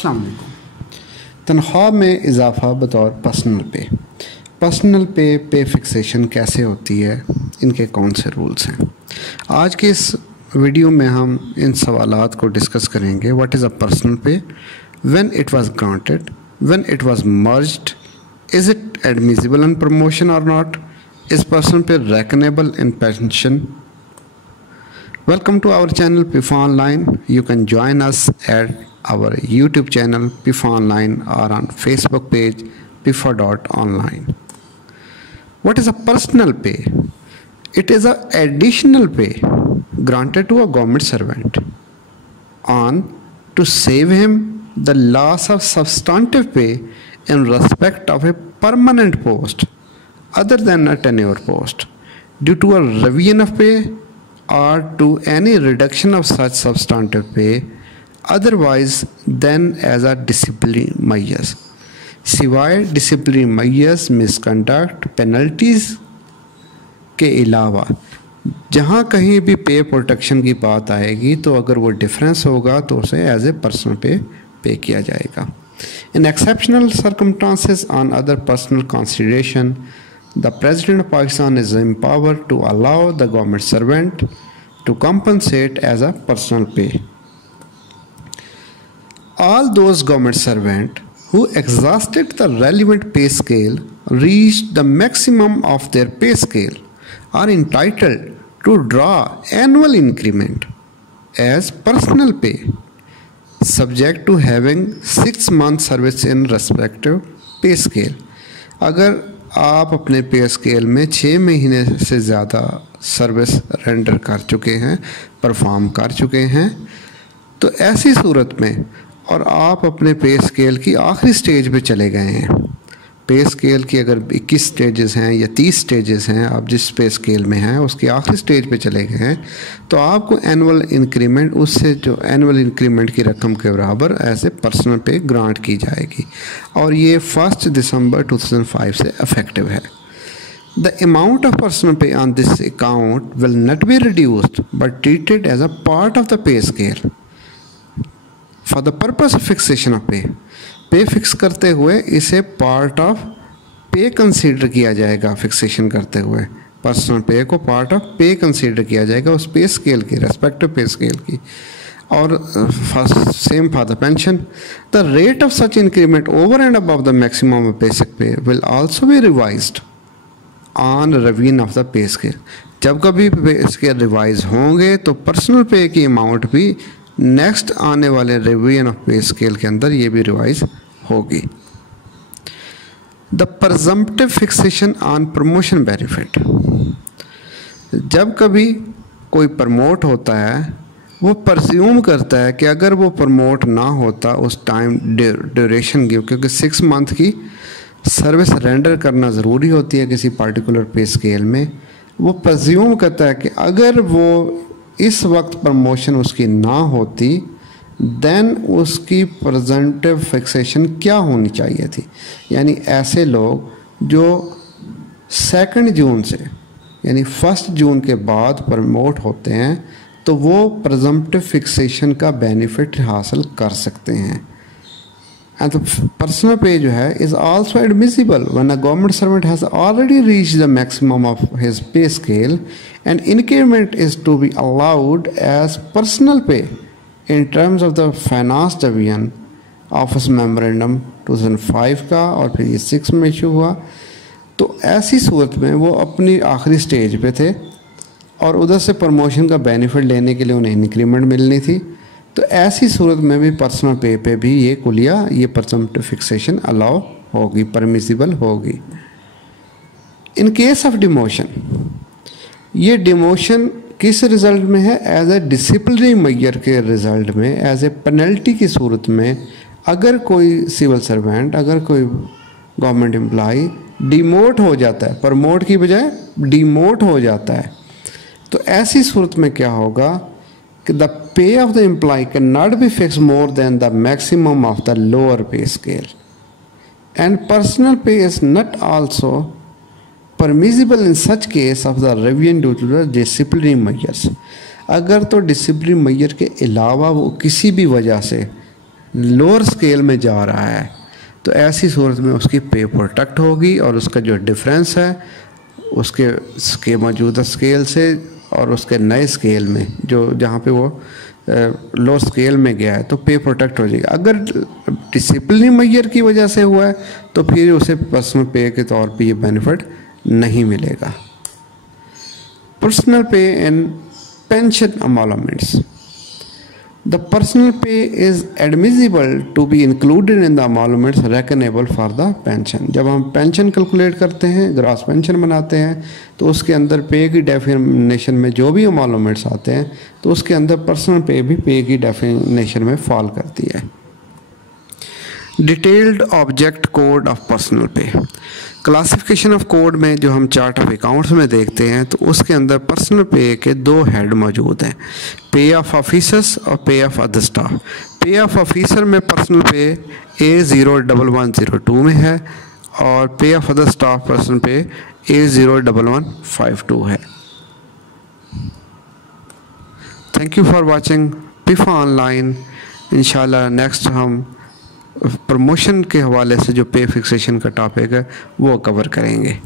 अस्सलाम वालेकुम। तनख्वाह में इजाफ़ा बतौर पर्सनल पे फिक्सेशन कैसे होती है, इनके कौन से रूल्स हैं। आज के इस वीडियो में हम इन सवालात को डिस्कस करेंगे। What is a personal pay, when it was granted, when it was merged, is it admissible in promotion or not, is personal pay reckonable in pension. Welcome to our channel PIFA Online. You can join us at our YouTube channel PIFA Online or on Facebook page PIFA.online. What is a personal pay? It is an additional pay granted to a government servant on to save him the loss of substantive pay in respect of a permanent post other than a tenure post due to a revision of pay or to any reduction of such substantive pay otherwise than as a disciplinary measures, सिवाय disciplinary measures, misconduct, penalties के अलावा जहाँ कहीं भी पे protection की बात आएगी तो अगर वो डिफरेंस होगा तो उसे एज ए पर्सनल पे किया जाएगा। इन exceptional circumstances on other personal consideration the President of Pakistan is empowered to allow the government servant to compensate as a personal pay. All those government servants who exhausted the relevant pay scale, reached the maximum of their pay scale, are entitled to draw annual increment as personal pay, subject to having 6 months service in respective pay scale. अगर आप अपने पे scale में 6 महीने से ज़्यादा service render कर चुके हैं, परफॉर्म कर चुके हैं, तो ऐसी सूरत में और आप अपने पे स्केल की आखिरी स्टेज पे चले गए हैं। पे स्केल की अगर 21 स्टेजेस हैं या 30 स्टेजेस हैं, आप जिस पे स्केल में हैं उसके आखिरी स्टेज पे चले गए हैं, तो आपको एनुअल इंक्रीमेंट उससे जो एनुअल इंक्रीमेंट की रकम के बराबर ऐसे पर्सनल पे ग्रांट की जाएगी और ये 1 दिसंबर 2005 से इफेक्टिव है। The amount of personal pay on this account will not be reduced but treated as a part of the pay scale for the purpose of fixation of pay fix करते हुए इसे part of पे consider किया जाएगा। Fixation करते हुए personal पे को पार्ट ऑफ पे कंसीडर किया जाएगा उस पे स्केल की, रेस्पेक्टिव पे स्केल की। और same for the pension, the rate of such increment over and above the maximum of basic pay will also be revised on revision of the pay scale. जब कभी पे स्केल रिवाइज होंगे तो personal पे की amount भी next आने वाले रिवीजन ऑफ पे स्केल के अंदर ये भी रिवाइज होगी। The presumptive fixation on promotion benefit, जब कभी कोई प्रमोट होता है वो परस्यूम करता है कि अगर वो प्रमोट ना होता उस टाइम ड्यूरेशन की, क्योंकि 6 मंथ की सर्विस रेंडर करना ज़रूरी होती है किसी पार्टिकुलर पे स्केल में, वो परस्यूम करता है कि अगर वो इस वक्त प्रमोशन उसकी ना होती देन उसकी प्रेजेंटिव फिक्सेशन क्या होनी चाहिए थी। यानी ऐसे लोग जो 2 जून से यानी 1 जून के बाद प्रमोट होते हैं तो वो प्रेजेंटिव फिक्सेशन का बेनिफिट हासिल कर सकते हैं। एंड पर्सनल पे जो है is also admissible when a government servant has already reached the maximum of his pay scale and increment is to be allowed as personal pay in terms of the finance division office memorandum 2005 का और फिर ये 6 में issue हुआ। तो ऐसी सूरत में वो अपनी आखिरी स्टेज पे थे और उधर से प्रमोशन का बेनिफिट लेने के लिए उन्हें इंक्रीमेंट मिलनी थी, तो ऐसी सूरत में भी पर्सनल पे भी ये कुलिया ये परसेंट फिक्सेशन अलाउ होगी, परमिसिबल होगी। इन केस ऑफ डिमोशन, ये डिमोशन किस रिज़ल्ट में है? एज ए डिसिप्लिनरी मेजर के रिज़ल्ट में, एज ए पेनल्टी की सूरत में। अगर कोई सिविल सर्वेंट, अगर कोई गवर्नमेंट एम्प्लॉई डिमोट हो जाता है, प्रमोट की बजाय डिमोट हो जाता है, तो ऐसी सूरत में क्या होगा कि the pay of the employee can not be fix more than the maximum of the lower pay scale and personal pay is not also permissible in such case of the revision due to the disciplinary measures। अगर तो disciplinary major के अलावा वो किसी भी वजह से lower scale में जा रहा है, तो ऐसी सूरत में उसकी पे प्रोटेक्ट होगी और उसका जो डिफरेंस है उसके मौजूदा स्केल से और उसके नए स्केल में जो जहाँ पे वो लो स्केल में गया है तो पे प्रोटेक्ट हो जाएगी। अगर डिसिप्लिन मेजर की वजह से हुआ है तो फिर उसे पर्सनल पे के तौर पे ये बेनिफिट नहीं मिलेगा। Personal pay and pension emoluments. The personal pay is admissible to be included in the emoluments reckonable for the pension। जब हम पेंशन कैलकुलेट करते हैं, ग्रॉस पेंशन बनाते हैं, तो उसके अंदर पे की डेफिनेशन में जो भी एमोलमेंट्स आते हैं तो उसके अंदर पर्सनल पे भी पे की डेफिनेशन में फॉल करती है। Detailed object code of personal पे। क्लासिफिकेशन ऑफ कोड में जो हम चार्ट ऑफ अकाउंट्स में देखते हैं तो उसके अंदर पर्सनल पे के दो हेड मौजूद हैं, पे ऑफ ऑफिसर्स और पे ऑफ अदर स्टाफ। पे ऑफ ऑफिसर में पर्सनल पे A01102 में है और पे of other staff personal pay A01152 है। थैंक यू फॉर वाचिंग पिफा ऑनलाइन। इंशाल्लाह नेक्स्ट हम प्रमोशन के हवाले से जो पे फिक्सेशन का टॉपिक है वो कवर करेंगे।